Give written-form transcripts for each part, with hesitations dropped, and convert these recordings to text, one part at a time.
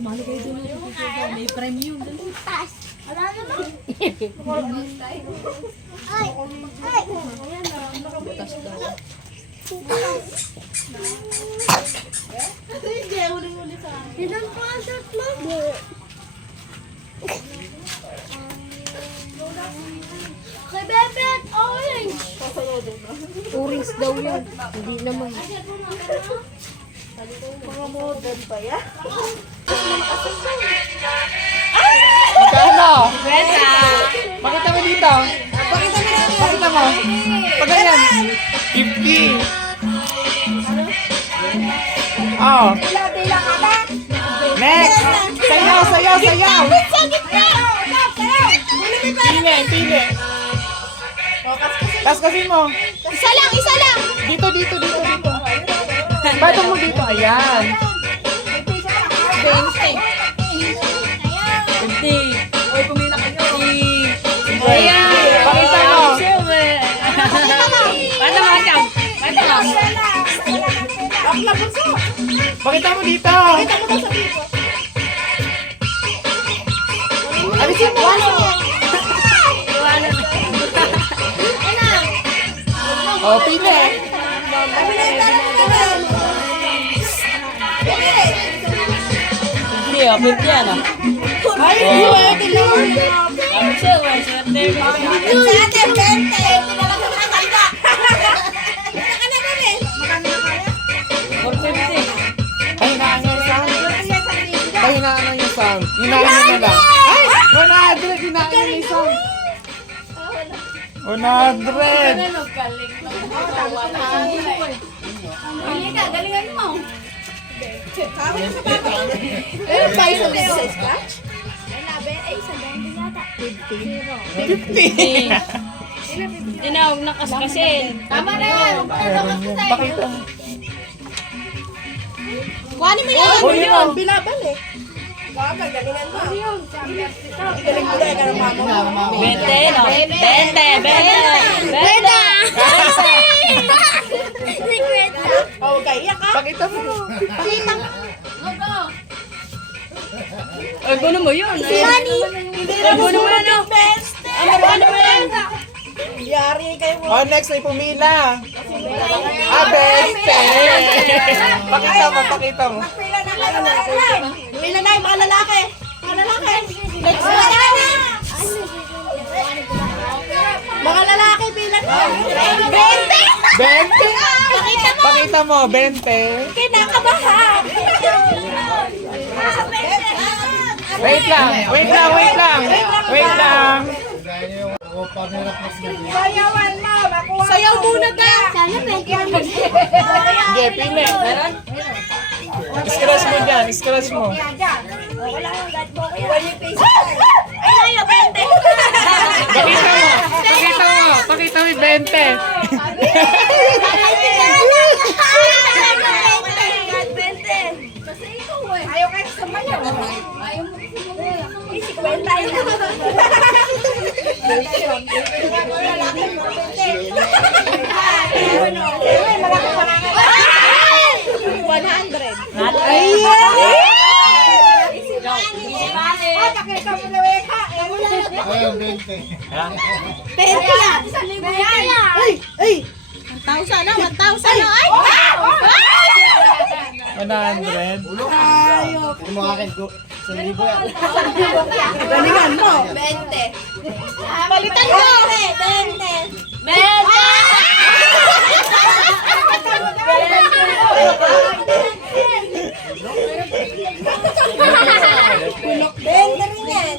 Sumali kayo doon. May premium. Taas. Wala na ba? Ay! Ay! Butas daw. Ilan pa ang tatlo? Kay Bebet, orange! Orange daw yun. Hindi naman. Mga model pa yan? Magkano? Pakita mo dito. Pakita mo. Pag ganyan. 50. Oh. Dila ka ba? Next. Sayaw, sayaw, sayaw. Sa gitna! Pili, pili. Kaskasin mo. Isa lang, isa lang! Dito, dito, dito, dito. Bato mo dito. Ayan. 50. Oy, pumila kayo. Ayan. Pakita mo. Paano mga cham? Paano? Pakita mo dito. Alisin mo. Oh, pili. Hindi, apit yan ah. Ay, swerte lang! Ano siya, swerte. Sa atin, 20! Pinala ko na kanta! Basta ka na ba, eh? 450. Pahinaan nyo yung sound. Pahinaan nyo yung sound. Hinaan nyo na lang. Ay! 100! Hinaan nyo yung sound. 100! Ano, galing. Galing ka, galingan mo! Eh, pa isang beses sa scratch? Ay, nabe, ay, isang beses yata. 50. Tinawag na kaskasin. Tama na yan! Huwag mo na daw magkasay. Pakita mo. Kuhanin mo yan! Oh, yun. Binabalik. Galingan mo. Galing mo na, ganun mama mo. 20, no? 20, 20. Secret na. Oh, kaya ka. Pakita mo. Pakita mo. Ay, guno mo yun. Lani. Hindi na mo naman ano. Ano mo yan? Yari kayo mo. Oh, next ay pumila. Bente. Pakita mo, pakita mo. Pila na kayo. Pila na yung mga lalaki. Mga lalaki. Next na. Mga lalaki, pila na. 20. 20? Pakita mo, 20. Kinakabahan. Wait lang, wait lang, wait lang. Wait lang. Sayawan mo. Sayaw muna ka. Sana Hindi, pili. Scratch mo dyan, scratch mo. wala yung God mo. Ay, layo, 20. Pakita mo, pakita mo, pakita mo yung 20. Ayaw kayo sa maya. Ayaw mo. Si Kwenta yun. Malaki pa nga. 100. Pakita mo na weka. Ayun, 20. 30 yan. 1,000 yan. Ay! 1,000 na, 1,000 na. Ay! 100. Hindi mo akin ko. 1,000 yan. Galingan mo. 20. Palitan mo. 20. Kulok 20 rin yan.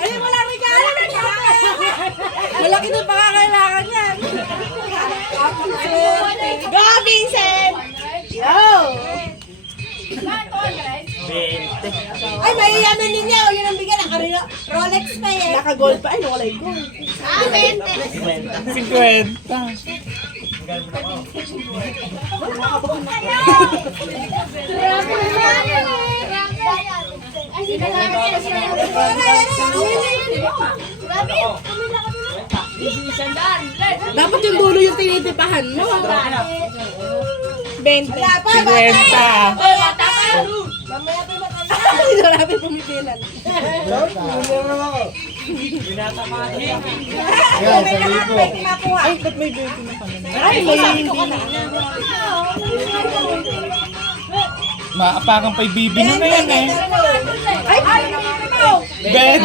Ay, wala regalo na siya. Malaki na pakakailangan yan. Go, Vincent! Yo! Ay, maiyaman ninyo. Yun ang bigyan. Rolex pa eh. Naka-gold pa. Ay, wala yung gold. 50. Dapat yung dulo yung tinitipahan mo. 20. Wala pa, 50. Mamaya pa matanda. Hindi na namin pumipilan. Yan, 1,000. Ay, ba't may 20 na pala? Ay, may hindi na. Maapakan pa'y bibi na yan eh. Ay, Ben!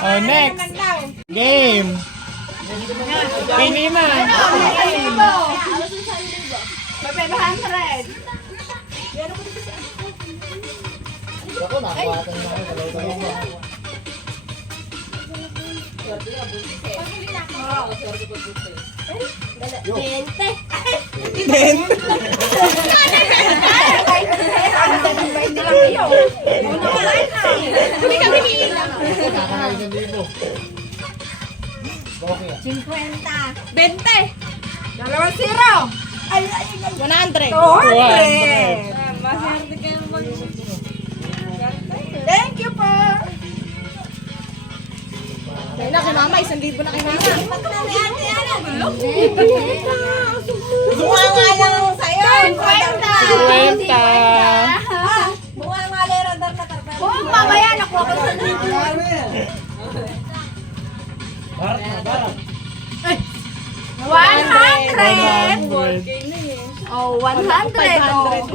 Oh, next. Game. Pili na. Ako, nakakuhatan na ako. Dalawa-dalawa. Nakakain 1,000. Okay. 20. Dalawang zero. Ay, 100. 200. Thank you po. Kaya na kay mama, 1,000 na kay mama. Buwa nga lang sa'yo. 50. Buwa nga lang radar na karbar. Mamaya nakuha ko sa Oh, 100. 500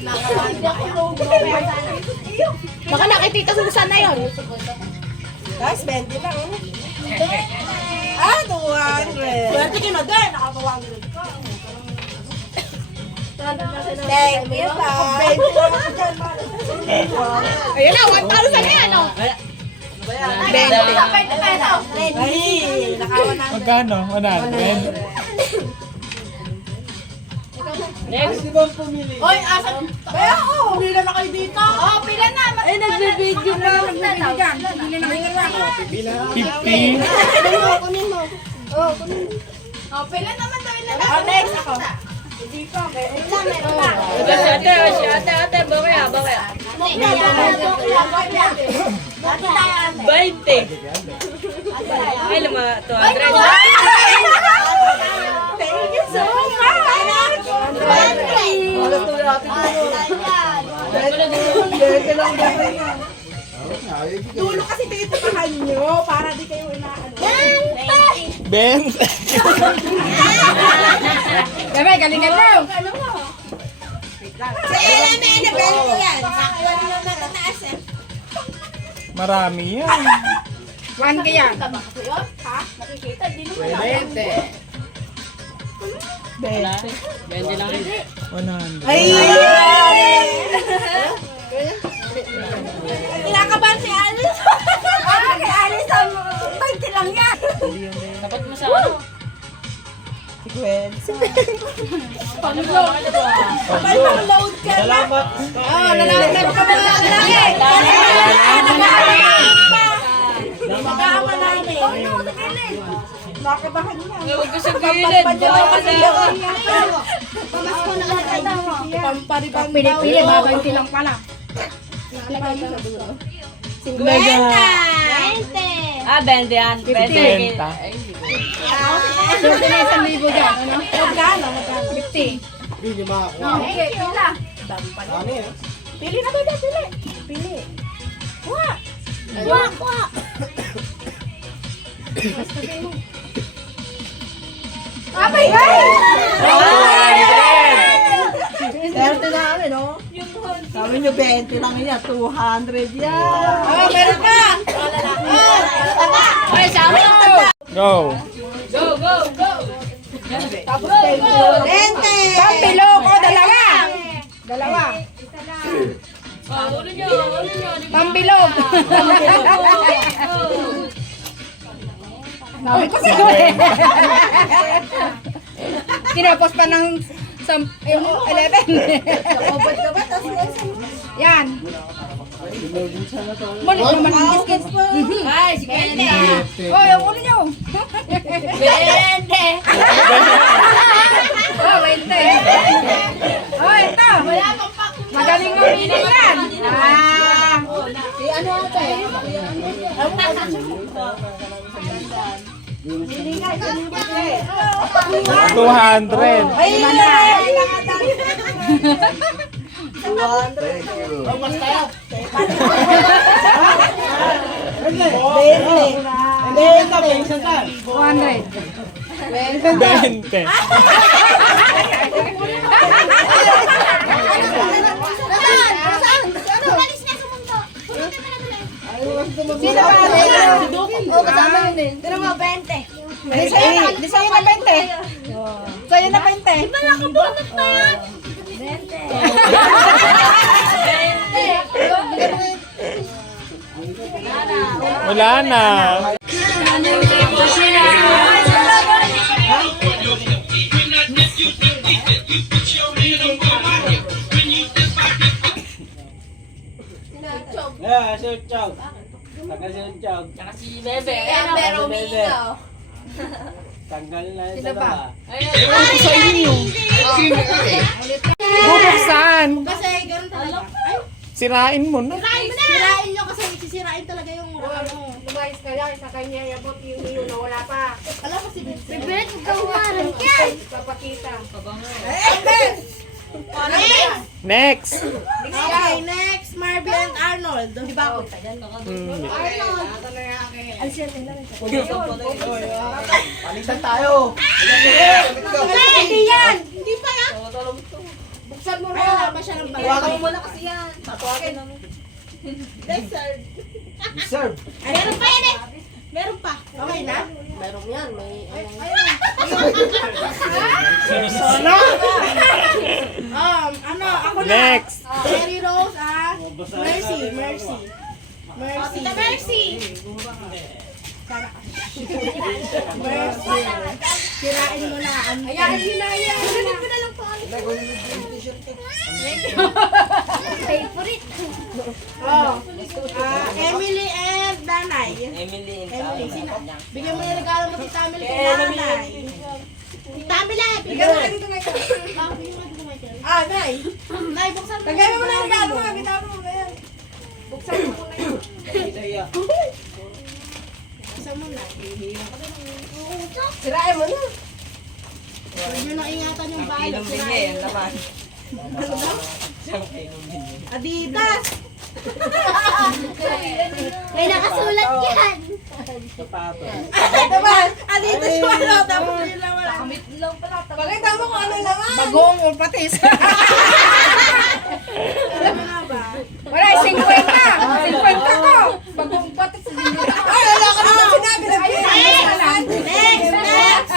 na. Baka nakitita Susan na yun. Guys, 20 lang. Ah, 200. Swerte kayo na din. Naka-200 ka. Thank you, pa. Ayun na, 1,000 na yan, oh. 20 pesos. Ay, naka-100. Magkano? 100? Oy, asan? Kaya ako, pila na kayo dito. Oh, pila na. Ay, nagbe-video na. Pila na kayo na. 50. Kunin mo. Oh, pila naman daw yun na. Oh, next ako. Si ate, bakaya. 20. Ay, lama, 200. Thank you so much. Dulo kasi titipahan nyo para di kayo inaano. Ben! Bebe, galingan mo. Sa LMN na 20 yan. Sakwa naman matataas eh. Marami yan. 1 kaya. Wala. 20 lang rin. 100. Ay! Kinakabahan si Alice. Kay Alice ang 20 lang yan. Dapat mo sa ano? May pang-load ka na. Oh, lalaki. Nakaman namin. Nakabahan na. Huwag ko sa gilid. Pampariban daw. Pili-pili, babanti lang pala. Ah, 20 yan. 20. 50. Swerte na 1,000 dyan, ano? Magkano? 50. Hindi makakuha. Okay, pila. Ano yan? Pili na ba dyan? Pili. Pili. Kuha. Kuha. Abay! Swerte namin, no? Sabi nyo 20 lang yan, 200 yan. Oh, meron ka! Ay, sa amin. Go! Tapos 20! Pampilok o dalawa. Dalawa. Ulo nyo. Pambilog. Nabi ko sa'yo eh. Tinapos pa ng yung 11. Nakobad ka ba? Tapos Yan. Muli naman ang biscuit. Ay, sige. Oh, yung ulo nyo. 20. Oh, 20. Oh, ito. Magaling ang pili yan. Ah. si ano ate? Hindi nga, hindi ba? 200. Ay, Oh, mas tayo. 20. Sino ba? Kasama yun eh. Sino mo, 20. Di sa'yo na 20. Sa'yo na 20. Iba lang kabunot na yan. 20. Wala na. Yeah, Sir Chow. Taga Sir Chow. Tsaka si Bebe. Pero umiingaw. Tanggal na yung dalawa. Bubuksan. Kasi ganun talaga. Ay, Sirain mo na. sirain nyo kasi sisirain talaga yung ano. Lumayas ka lang, sa kanya yabot yung na wala pa. Alam mo si Vincent. Bibit, kawaran yan! Papakita. Next. Okay, next, Marvin and Arnold. Di ba ako? Palitan tayo. Hindi yan! Hindi pa yan! Buksan mo na. Wala pa siya ng Hawakan mo muna kasi yan. Tatuwakin mo. Dessert. Serve. Meron pa yan eh. Meron pa. Okay na? Meron yan. May Sana. ano, ako na. Next. Cherry Rose, Mercy. Mercy. Mercy. Mercy. Sirain mo na. Ayan, hinaya. Ganun ko na lang po. Favorite. Emily and Danay. Emily. Emily, sino? Bigyan mo yung regalo mo si Tamil kay Nanay. Tamil eh! Bigyan mo dito kay bigyan mo dito kay Nay! Nay, buksan mo. Tagay mo na yung regalo mo. Bigyan mo na yan. Buksan mo na yun. Buksan mo na. Sirain mo na. Huwag nyo nang ingatan yung bahay. Kilong bingi. Ang laman. Ano daw? Siyang kilong bingi. Adidas! May nakasulat yan! Sapatos. Diba? Adidas yung ano. Tapos yung laman. Kamit lang pala. Pakita mo kung ano laman. Bagong o patis. Alam mo nga ba? Wala, 50! 50 to! Bagong patis. Ay, wala ka naman sinabi. Next!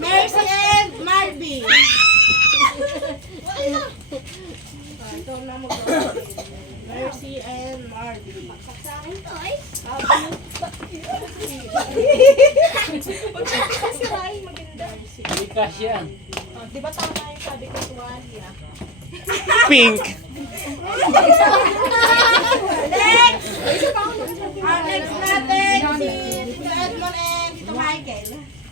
Mercy and Marby. Ito na Mercy and Marby. Sa akin to ay. Sirain maganda. Likas yan. Di ba tama yung sabi ko tuwali Pink. Next! Next natin si Tito Edmond and Tito Michael.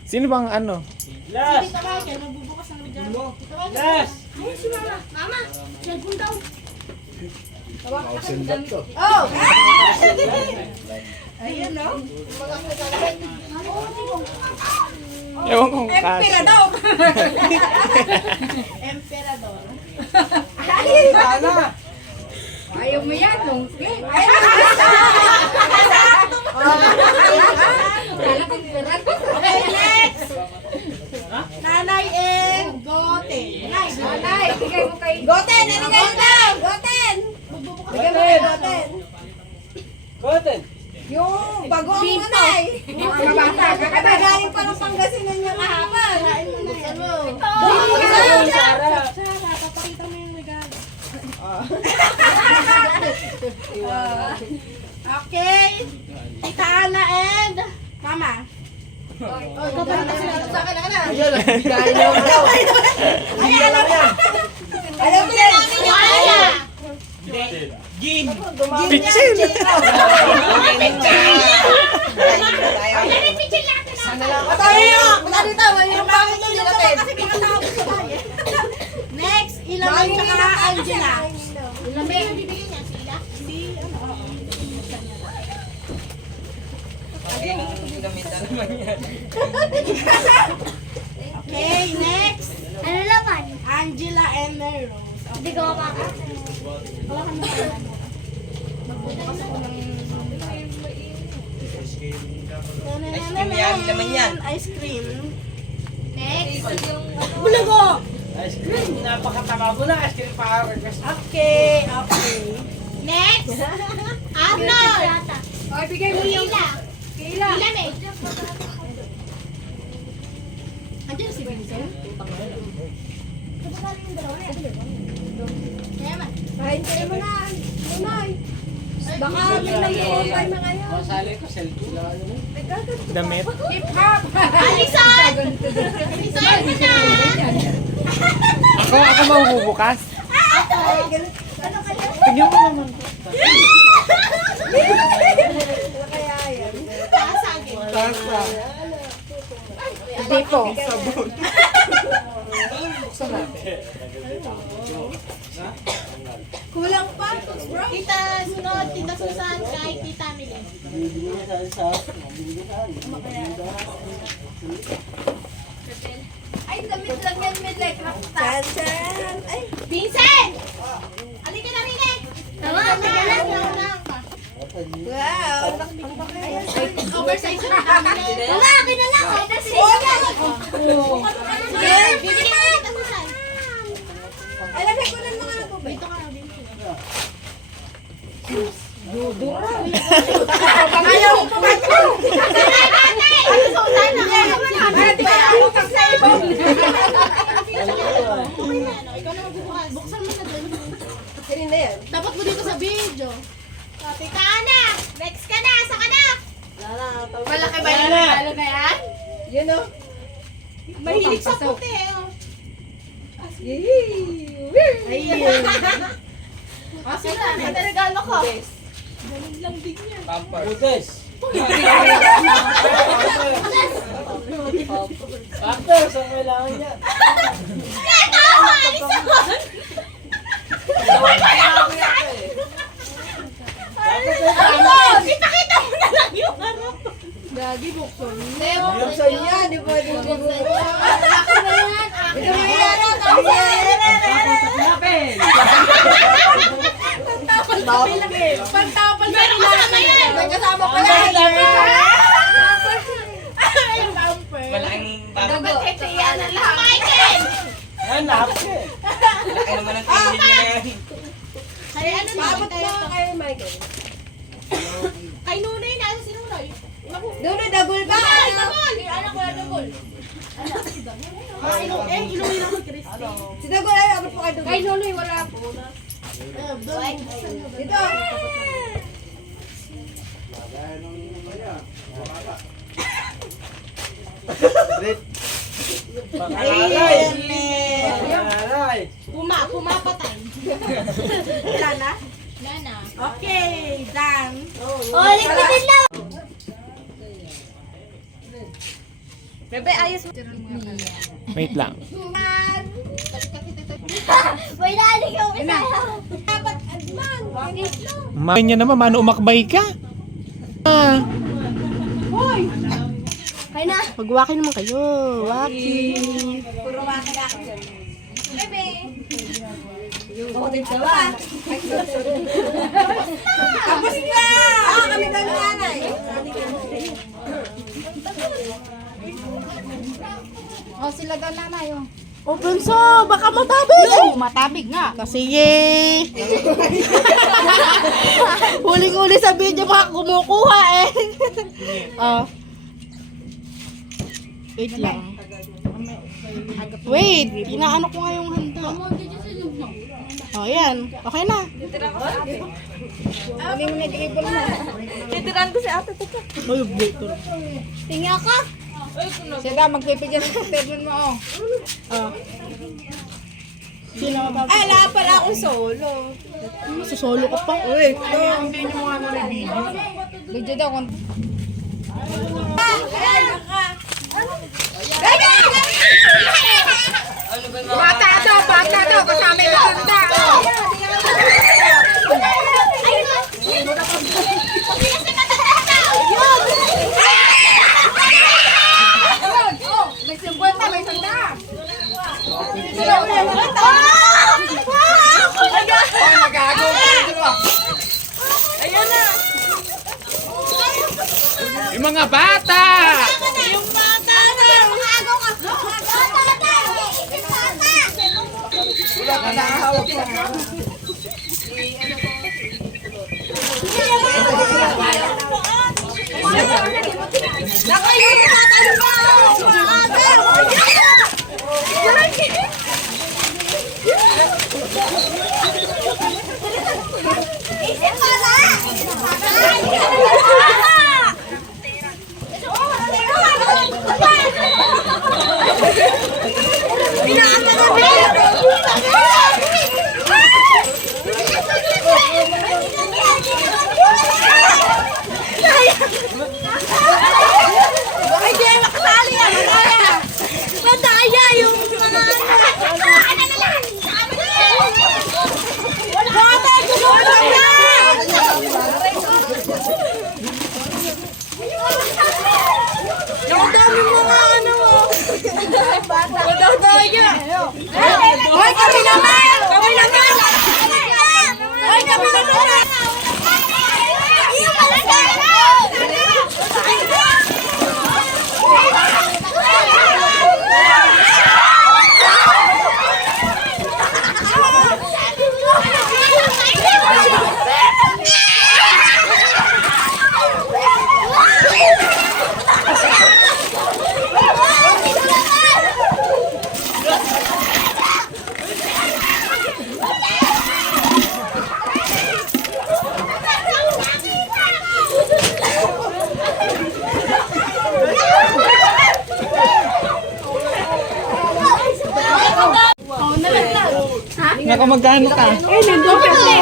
Sino bang ano? Si Last. Tito Michael, magbubukas ng regalo. Tito Michael. Last. Ay, si Mama. Mama, cellphone daw. Sendat to. Oh! Ayun, no? Ewan kong kasya. Emperador! Emperador. Ay, Sana. Ayaw mo yan, nung ay, okay, next! Nanay and Goten. Nanay, bigay mo kay... Goten! Ano nga daw? Goten! Bigyan mo kay Goten. Goten. Yung bagong nanay. Mga bata. Kakagaling pa ng Pangasinan niya kahapon. Buksan mo. Sarah, papakita mo yung regalo. Okay. Tita Ana and Mama. Kapalita sila sa akin na. Ayun, bigayin mo daw. Bigayin lang yan. Alam mo na namin yung Aya. Gin. Pichil. Next, Ilamay tsaka Angela. Ilamay. Okay, nung gamitan naman yan. Okay, next. Ano laman? Angela and Rose. Hindi ko makakas. Ice cream yan, laman yan. Ice cream. Next. Bulago! Ice cream. Napakatama mo na. Ice cream power. Okay, okay. Next! Arnold! Ay, bigay mo yung... Kila! Ilan eh? Andiyan si Vincent? Kain kayo mo na. Lunay. Baka may nag-i-offer na kayo. Masali ko, selfie lang. Damit. Hip-hop! Alison! Alison mo na! Ako mabubukas. Ano kaya? Tignan mo naman. Ano kaya yan? Tasagin. Tasa. Hindi po. Buksan natin. Kulang pa, bro. Tita Sunod, Tita Susan, kay Tita Mili. Ay, damit lang yan, Milek. Chan, chan. Ay, Vincent! Halika na rin eh. Tama, tama lang. Wow. Oversize na kami. Wala, akin na lang. Ay, kasi... Bibigyan mo Tita Susan. Ay, lagay ko ng mga tubig. Dito ka na, Vincent. Ayaw mo pa ito. Ano Susan? Ikaw na magbubukas. Buksan mo na doon. Kanina yan. Dapat mo dito sa video. Tita Ana, next ka na. Saka na. Malaki ba yung regalo na yan? Yun o. Mahilig sa puti eh. Ayun. O sila, ito regalo ko. Ganun lang din yan. Budes. Pampers, ang kailangan niya. Tawa! Alison! Alison! Ipakita mo na lang yung harap. Gagi, buksan. Buksan niya, di ba? Akin na yan. Ito mo yan. Pantapal na ilan. May kasama pa yan. Yung bumper. Malaking bago. Dapat ito yan na lang. Michael! Hanap eh. Malaki naman ang tingin niya yan. Kaya ano na? Paabot na kayo, Michael. Kay Nunoy, nasa si Nunoy. Nunoy, double ba? Double! Anak ko na double. Inuwi lang si Christy. Si Dagol ay abot po kay Dagol. Kay Nunoy, wala po. Dito. Pangalay. Pangalay. Pumapatay. Wala na? Wala na. Okay, done. Oh, likpitin lang. Bebe, ayos mo. Wait lang. May nalik yung isa. Dapat adman. Mahal niya naman, mano umakbay ka. Ah. Kaya na. Magwaki naman kayo. Waki. Puro waki ka. Bebe. Tapos na! Kami daw ni nanay. Oh, sila daw nanay. Oh, Bunso, baka matabig. Oh, matabig nga. Sige. Huling-huli sa video, baka kumukuha eh. Oh. Wait lang. Wait, inaano ko nga yung handa. Oh, yan. Okay na. Titiran ko si ate ko. Ay, wait. Tingnan ka. Sida, magpipigyan sa statement mo. Oh. Sino mababa? Ay, wala pala akong solo. Susolo ka pa. Uy, Hindi niyo mga video. Video daw. Ano ba mga Bata daw. Kasama yung maganda. Ayun! Yung mga bata! Yung bata na! Wala ka nakahawak pa. Nakayo na tayo ba? Isip pala! Pinaka na Bakit di ay makasali yan? Madaya! Madaya yung mga Bata, gulong na! Ang dami mga ano mo! Madaya! Hoy, kami naman! Kami naman! Hoy, kami naman! Nakamagkano ka? Ay, nandun kasi.